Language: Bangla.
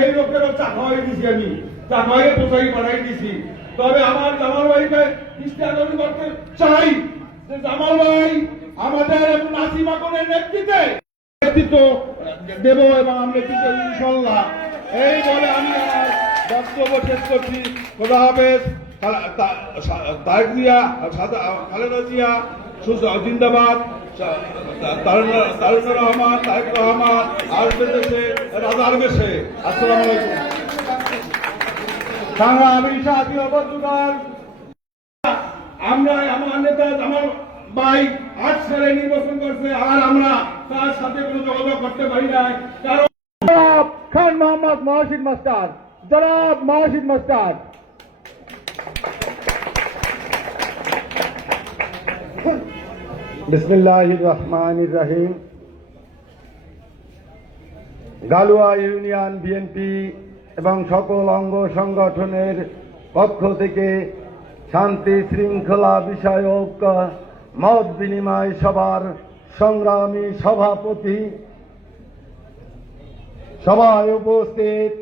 এই লোকেরও চা খাওয়াই দিছি, আমি চা খাওয়াই পোষাই বাড়াই দিছি। তবে আমার জামাল ভাইকে দৃষ্টি করতে চাই যে জামাল ভাই আমাদের নাসিম আকনের নেতৃত্ব দেব এবং আমরা নেতৃত্ব ইনশাল্লাহ। এই বলে আমি আমার বক্তব্য শেষ করছি। খোদা হাফেজ। তারেক জিয়া, খালেদা জিয়া জিন্দাবাদ, তারুণুর রহমান, তারেক রহমান আসবে দেশে, রাজার বেশে। আসসালামু আলাইকুম। সংগ্রামী সাথী ও বন্ধুগণ, আমরা আমার নেতা আমার ভাই 8 সালে নির্বাচন করছে, আর আমরা তার সাথে কোনো যোগাযোগ করতে পারি নাই, কারণ খান মোহাম্মদ মহসিন মাস্টার, জনাব মহসিন মাস্টার। বিসমিল্লাহির রহমানির রহিম। গালুয়া ইউনিয়ন বিএনপি এবং সকল অঙ্গ সংগঠনের পক্ষ থেকে শান্তি শৃঙ্খলা বিষয়ক মত বিনিময় সভার সংগ্রামী সভাপতি, সভায় উপস্থিত